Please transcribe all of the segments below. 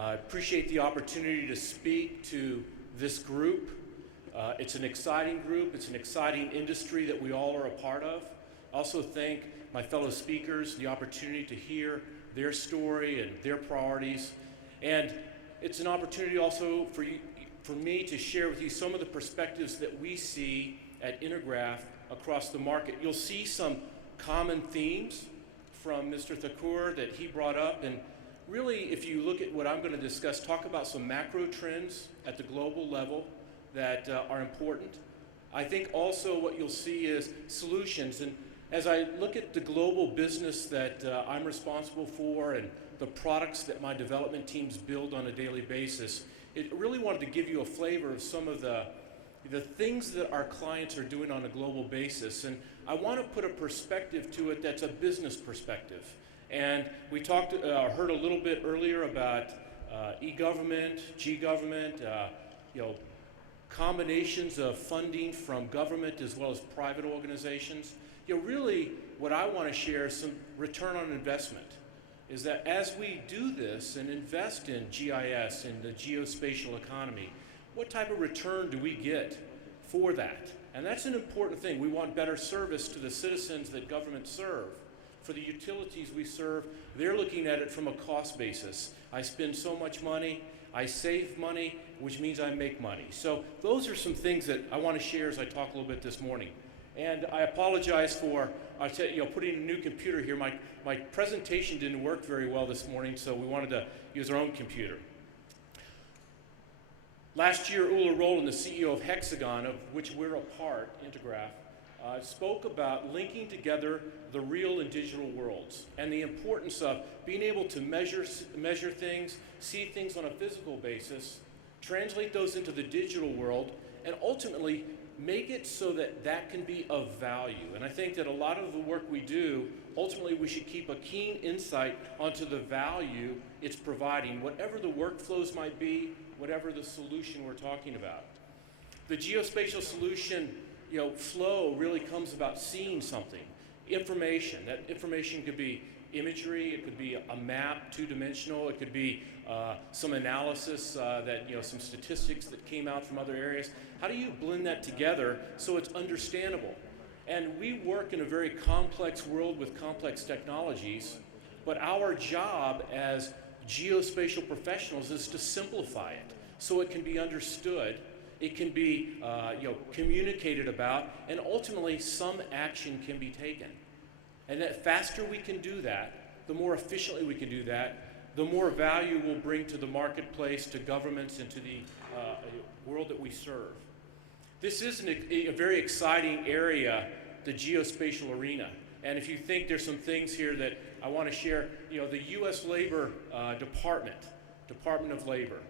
I appreciate the opportunity to speak to this group. It's an exciting group. It's an exciting industry that we all are a part of. I also thank my fellow speakers, the opportunity to hear their story and their priorities. And it's an opportunity also for me to share with you some of the perspectives that we see at Intergraph across the market. You'll see some common themes from Mr. Thakur that he brought up, and really, if you look at what I'm going to discuss, talk about some macro trends at the global level that are important. I think also what you'll see is solutions, and as I look at the global business that I'm responsible for and the products that my development teams build on a daily basis, it really wanted to give you a flavor of some of the things that our clients are doing on a global basis. And I want to put a perspective to it that's a business perspective. And we heard a little bit earlier about e-government, G-government, combinations of funding from government as well as private organizations. Really what I want to share is some return on investment. Is that as we do this and invest in GIS and the geospatial economy, what type of return do we get for that? And that's an important thing. We want better service to the citizens that governments serve. For the utilities we serve, they're looking at it from a cost basis. I spend so much money, I save money, which means I make money. So those are some things that I want to share as I talk a little bit this morning. And I apologize for putting a new computer here. My presentation didn't work very well this morning, so we wanted to use our own computer. Last year, Ulla Roland, the CEO of Hexagon, of which we're a part, Intergraph, spoke about linking together the real and digital worlds and the importance of being able to measure things, see things on a physical basis, translate those into the digital world, and ultimately make it so that that can be of value. And I think that a lot of the work we do, ultimately we should keep a keen insight onto the value it's providing, whatever the workflows might be, whatever the solution we're talking about. The geospatial solution flow really comes about seeing something, information. That information could be imagery, it could be a map, two-dimensional, it could be some analysis some statistics that came out from other areas. How do you blend that together so it's understandable? And we work in a very complex world with complex technologies, but our job as geospatial professionals is to simplify it so it can be understood, it can be communicated about, and ultimately some action can be taken. And the faster we can do that, the more efficiently we can do that, the more value we'll bring to the marketplace, to governments, and to the world that we serve. This is a very exciting area, the geospatial arena. And if you think there's some things here that I want to share, the U.S. Labor Department of Labor,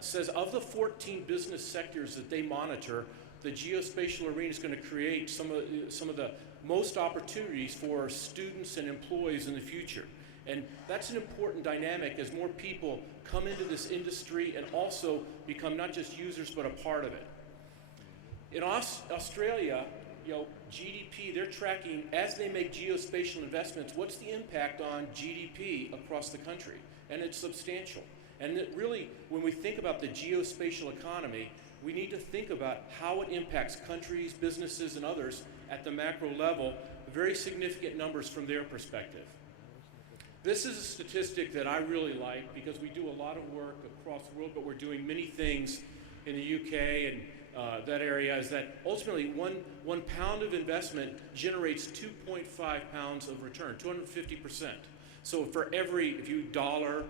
says of the 14 business sectors that they monitor, the geospatial arena is going to create some of the most opportunities for students and employees in the future. And that's an important dynamic as more people come into this industry and also become not just users but a part of it. In Australia, GDP, they're tracking, as they make geospatial investments, what's the impact on GDP across the country? And it's substantial. And it really, when we think about the geospatial economy, we need to think about how it impacts countries, businesses, and others at the macro level, very significant numbers from their perspective. This is a statistic that I really like because we do a lot of work across the world, but we're doing many things in the UK and that area, is that ultimately one pound of investment generates 2.5 pounds of return, 250%. So for every, if you dollar,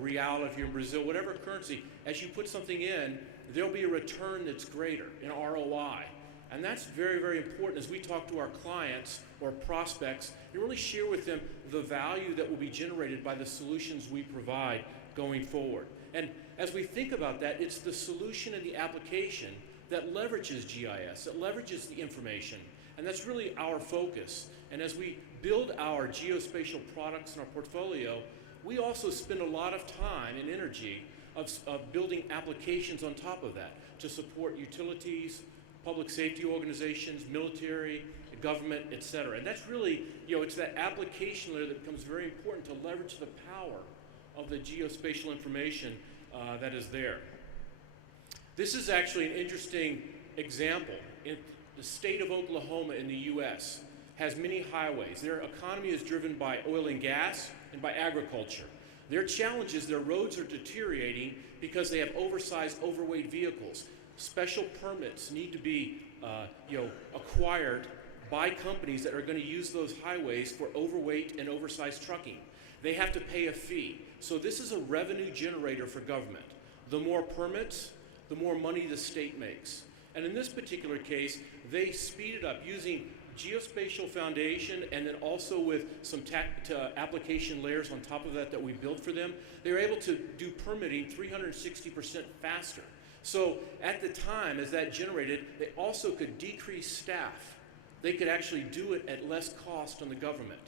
real if you're in Brazil, whatever currency, as you put something in, there'll be a return that's greater, an ROI. And that's very, very important as we talk to our clients or prospects and really share with them the value that will be generated by the solutions we provide going forward. And as we think about that, it's the solution and the application that leverages GIS, that leverages the information, and that's really our focus. And as we build our geospatial products in our portfolio, we also spend a lot of time and energy of building applications on top of that to support utilities, public safety organizations, military, government, et cetera. And that's really, it's that application layer that becomes very important to leverage the power of the geospatial information that is there. This is actually an interesting example. The state of Oklahoma in the U.S. has many highways. Their economy is driven by oil and gas and by agriculture. Their challenge is their roads are deteriorating because they have oversized, overweight vehicles. Special permits need to be acquired by companies that are going to use those highways for overweight and oversized trucking. They have to pay a fee. So this is a revenue generator for government. The more permits, the more money the state makes. And in this particular case, they speeded up using geospatial foundation and then also with some application layers on top of that we built for them. They were able to do permitting 360% faster. So at the time, as that generated, they also could decrease staff. They could actually do it at less cost on the government.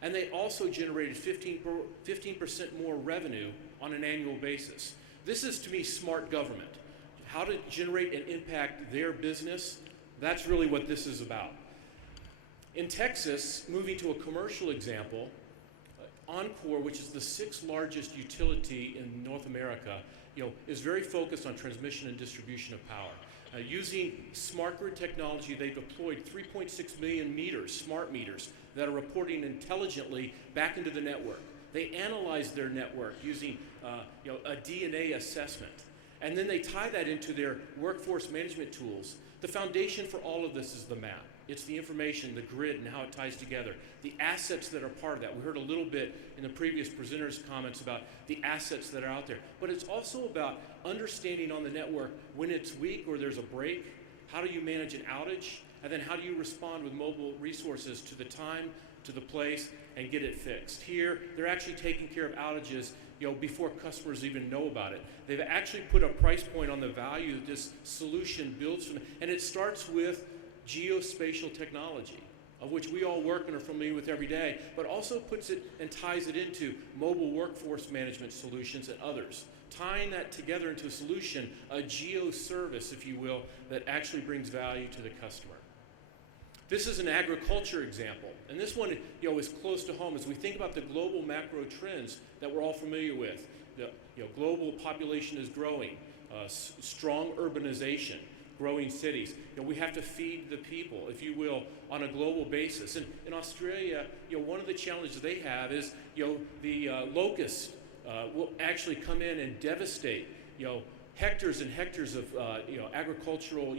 And they also generated 15% more revenue on an annual basis. This is, to me, smart government. How to generate and impact their business, that's really what this is about. In Texas, moving to a commercial example, Oncor, which is the 6th largest utility in North America, is very focused on transmission and distribution of power. Using smart grid technology, they deployed 3.6 million meters, smart meters, that are reporting intelligently back into the network. They analyze their network using a DNA assessment. And then they tie that into their workforce management tools. The foundation for all of this is the map. It's the information, the grid, and how it ties together. The assets that are part of that. We heard a little bit in the previous presenters' comments about the assets that are out there. But it's also about understanding on the network when it's weak or there's a break. How do you manage an outage? And then how do you respond with mobile resources to the time, to the place, and get it fixed? Here, they're actually taking care of outages before customers even know about it. They've actually put a price point on the value that this solution builds from, and it starts with geospatial technology, of which we all work and are familiar with every day, but also puts it and ties it into mobile workforce management solutions and others, tying that together into a solution, a geo-service, if you will, that actually brings value to the customer. This is an agriculture example, and this one is close to home as we think about the global macro trends that we're all familiar with. The global population is growing, strong urbanization, growing cities. We have to feed the people, if you will, on a global basis. And in Australia, one of the challenges they have is the locusts will actually come in and devastate hectares and hectares of agricultural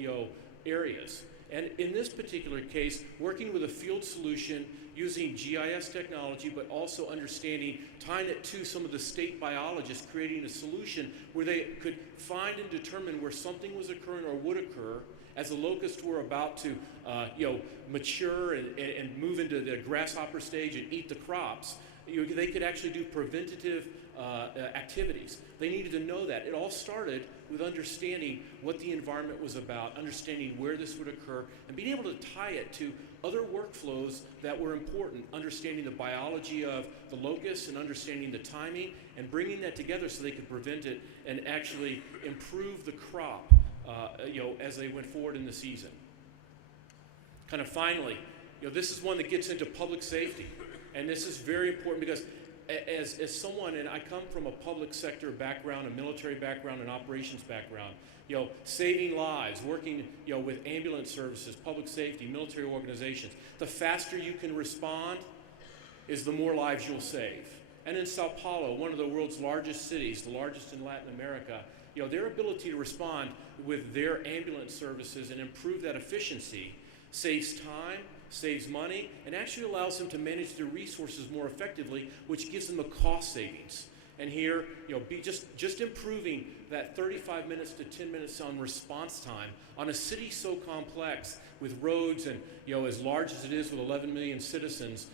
areas. And in this particular case, working with a field solution using GIS technology, but also understanding, tying it to some of the state biologists, creating a solution where they could find and determine where something was occurring or would occur as the locusts were about to mature and move into the grasshopper stage and eat the crops. They could actually do preventative activities. They needed to know that. It all started with understanding what the environment was about, understanding where this would occur, and being able to tie it to other workflows that were important, understanding the biology of the locust and understanding the timing, and bringing that together so they could prevent it and actually improve the crop as they went forward in the season. Kind of finally, this is one that gets into public safety. And this is very important because as someone, and I come from a public sector background, a military background, an operations background, saving lives, working, with ambulance services, public safety, military organizations. The faster you can respond is the more lives you'll save. And in Sao Paulo, one of the world's largest cities, the largest in Latin America, their ability to respond with their ambulance services and improve that efficiency saves time, saves money, and actually allows them to manage their resources more effectively, which gives them a cost savings. And here, just improving that 35 minutes to 10 minutes on response time on a city so complex with roads and as large as it is with 11 million citizens,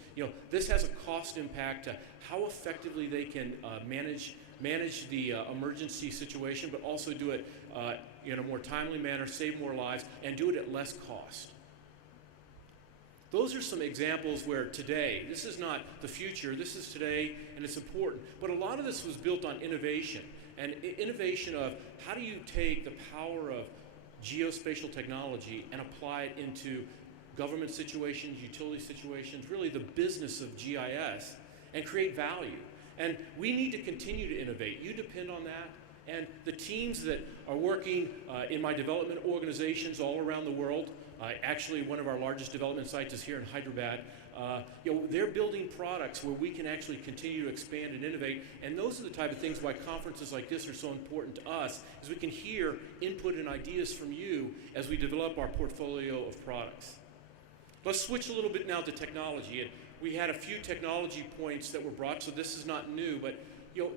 this has a cost impact to how effectively they can manage the emergency situation, but also do it in a more timely manner, save more lives, and do it at less cost. Those are some examples where today, this is not the future, this is today, and it's important. But a lot of this was built on innovation, and innovation of how do you take the power of geospatial technology and apply it into government situations, utility situations, really the business of GIS, and create value. And we need to continue to innovate. You depend on that. And the teams that are working in my development organizations all around the world, actually one of our largest development sites is here in Hyderabad, they're building products where we can actually continue to expand and innovate. And those are the type of things why conferences like this are so important to us, is we can hear input and ideas from you as we develop our portfolio of products. Let's switch a little bit now to technology. And we had a few technology points that were brought, so this is not new, but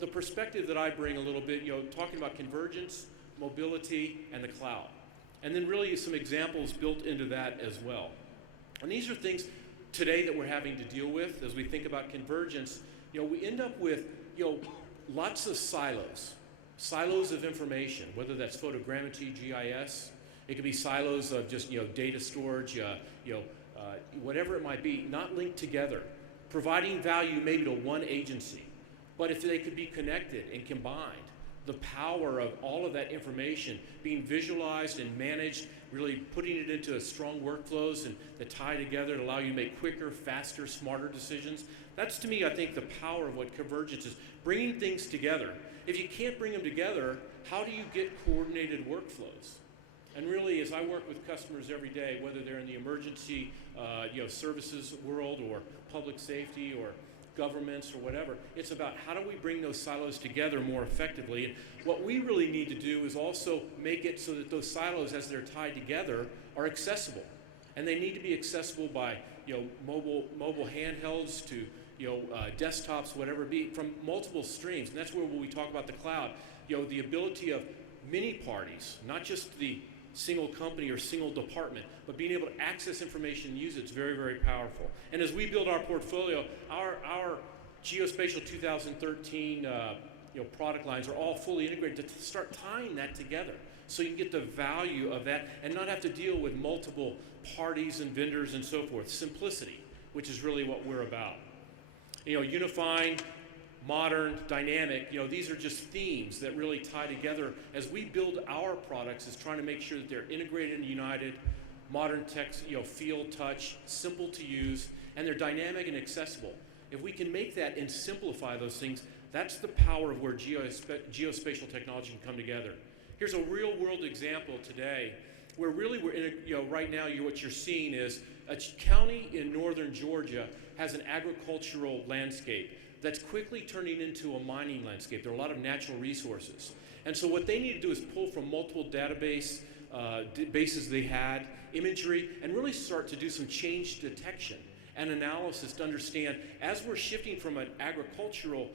the perspective that I bring a little bit, talking about convergence, mobility, and the cloud. And then really some examples built into that as well. And these are things today that we're having to deal with as we think about convergence. We end up with, lots of silos of information, whether that's photogrammetry, GIS. It could be silos of just, data storage, whatever it might be, not linked together, providing value maybe to one agency. But if they could be connected and combined, the power of all of that information being visualized and managed, really putting it into strong workflows and that tie together to allow you to make quicker, faster, smarter decisions. That's, to me, I think, the power of what convergence is, bringing things together. If you can't bring them together, how do you get coordinated workflows? And really, as I work with customers every day, whether they're in the emergency services world or public safety or governments or whatever, it's about how do we bring those silos together more effectively. And what we really need to do is also make it so that those silos, as they're tied together, are accessible. And they need to be accessible by mobile handhelds to desktops, whatever it be, from multiple streams. And that's where when we talk about the cloud, the ability of many parties, not just the single company or single department, but being able to access information and use it's very, very powerful. And as we build our portfolio, our Geospatial 2013 product lines are all fully integrated to start tying that together so you can get the value of that and not have to deal with multiple parties and vendors and so forth. Simplicity, which is really what we're about. Unifying, modern, dynamic, these are just themes that really tie together as we build our products, is trying to make sure that they're integrated and united, modern text, feel, touch, simple to use, and they're dynamic and accessible. If we can make that and simplify those things, that's the power of where geospatial technology can come together. Here's a real world example today where really we're in right now what you're seeing is a county in northern Georgia has an agricultural landscape that's quickly turning into a mining landscape. There are a lot of natural resources. And so what they need to do is pull from multiple bases they had, imagery, and really start to do some change detection and analysis to understand, as we're shifting from an agricultural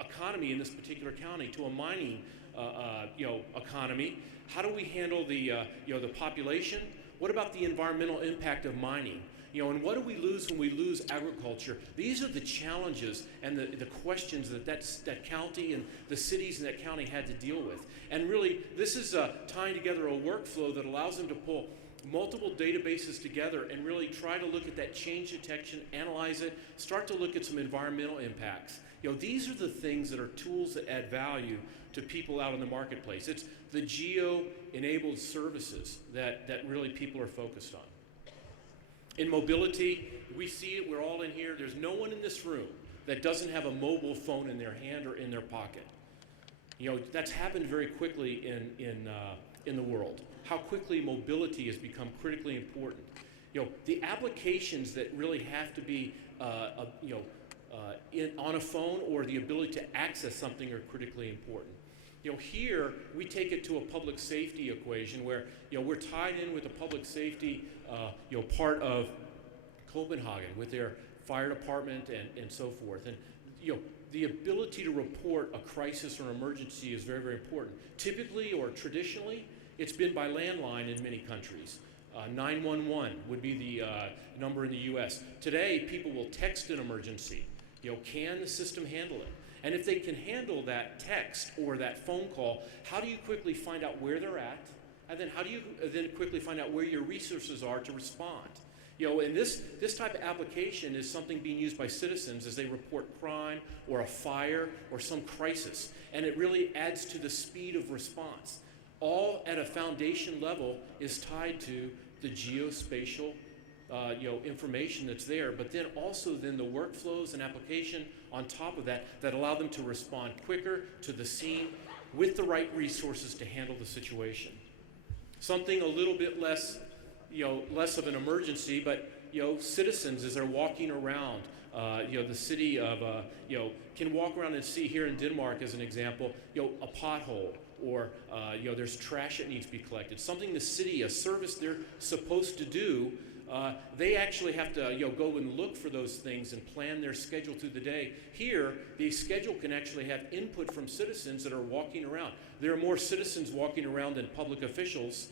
economy in this particular county to a mining economy, how do we handle the population? What about the environmental impact of mining? And what do we lose when we lose agriculture? These are the challenges and the questions that county and the cities in that county had to deal with. And really, this is tying together a workflow that allows them to pull multiple databases together and really try to look at that change detection, analyze it, start to look at some environmental impacts. These are the things that are tools that add value to people out in the marketplace. It's the geo-enabled services that really people are focused on. In mobility, we see it, we're all in here. There's no one in this room that doesn't have a mobile phone in their hand or in their pocket. That's happened very quickly in the world. How quickly mobility has become critically important. The applications that really have to be on a phone or the ability to access something are critically important. Here we take it to a public safety equation where we're tied in with the public safety part of Copenhagen with their fire department and so forth. And the ability to report a crisis or emergency is very, very important. Typically or traditionally, it's been by landline in many countries. 911 would be the number in the US. Today, people will text an emergency. Can the system handle it? And if they can handle that text or that phone call, how do you quickly find out where they're at? And then how do you then quickly find out where your resources are to respond? And this type of application is something being used by citizens as they report crime or a fire or some crisis. And it really adds to the speed of response. All at a foundation level is tied to the geospatial information that's there, but then also then the workflows and application on top of that that allow them to respond quicker to the scene with the right resources to handle the situation. Something a little bit less, less of an emergency, but citizens as they're walking around, the city of, can walk around and see here in Denmark as an example, a pothole, or there's trash that needs to be collected. Something the city, a service they're supposed to do, they actually have to go and look for those things and plan their schedule through the day. Here, the schedule can actually have input from citizens that are walking around. There are more citizens walking around than public officials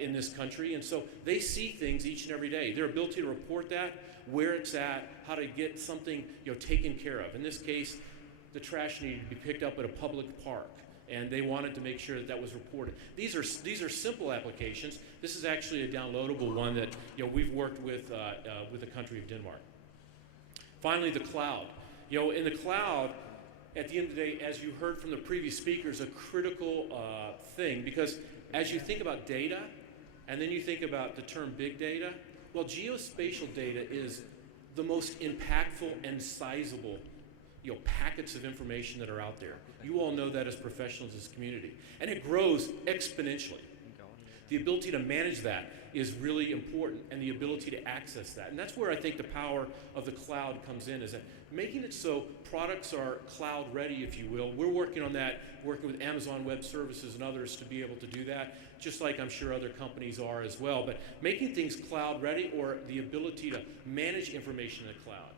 in this country, and so they see things each and every day. Their ability to report that, where it's at, how to get something taken care of. In this case, the trash needed to be picked up at a public park, and they wanted to make sure that that was reported. These are simple applications. This is actually a downloadable one that we've worked with the country of Denmark. Finally, the cloud. In the cloud, at the end of the day, as you heard from the previous speakers, a critical thing, because as you think about data, and then you think about the term big data, well, geospatial data is the most impactful and sizable packets of information that are out there. You all know that as professionals, as community. And it grows exponentially. The ability to manage that is really important, and the ability to access that. And that's where I think the power of the cloud comes in, is that making it so products are cloud ready, if you will. We're working on that, working with Amazon Web Services and others to be able to do that, just like I'm sure other companies are as well. But making things cloud ready, or the ability to manage information in the cloud.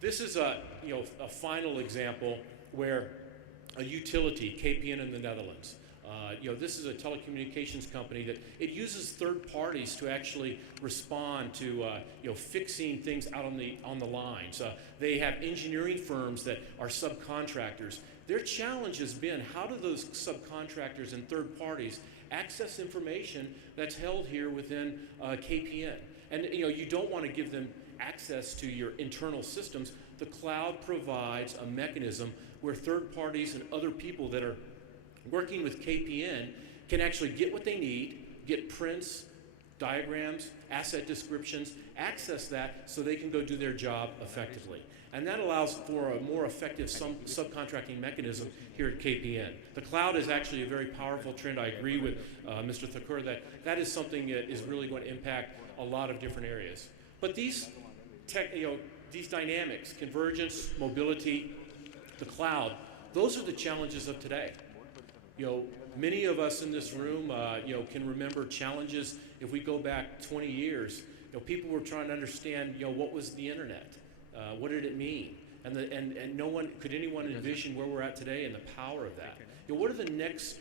This is a final example where a utility, KPN in the Netherlands, this is a telecommunications company that it uses third parties to actually respond to fixing things out on the lines. They have engineering firms that are subcontractors. Their challenge has been, how do those subcontractors and third parties access information that's held here within KPN? And you don't want to give them access to your internal systems. The cloud provides a mechanism where third parties and other people that are working with KPN can actually get what they need, get prints, diagrams, asset descriptions, access that so they can go do their job effectively. And that allows for a more effective subcontracting mechanism here at KPN. The cloud is actually a very powerful trend. I agree with Mr. Thakur that is something that is really going to impact a lot of different areas. But these dynamics, convergence, mobility, the cloud, those are the challenges of today. Many of us in this room, can remember challenges. If we go back 20 years, people were trying to understand, what was the internet? What did it mean? And no one, could anyone envision where we're at today and the power of that? What are the next,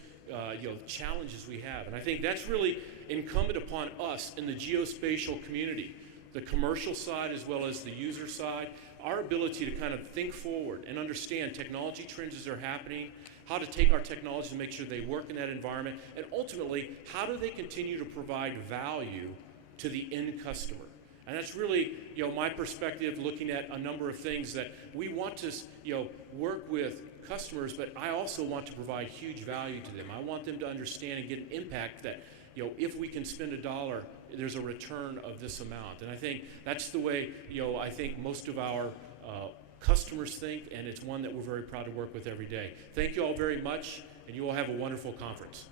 challenges we have? And I think that's really incumbent upon us in the geospatial community, the commercial side as well as the user side, our ability to kind of think forward and understand technology trends as they're happening, how to take our technology to make sure they work in that environment, and ultimately, how do they continue to provide value to the end customer? And that's really, my perspective, looking at a number of things that we want to, work with customers, but I also want to provide huge value to them. I want them to understand and get an impact that, if we can spend $1, there's a return of this amount. And I think that's the way, I think most of our customers think, and it's one that we're very proud to work with every day. Thank you all very much, and you all have a wonderful conference.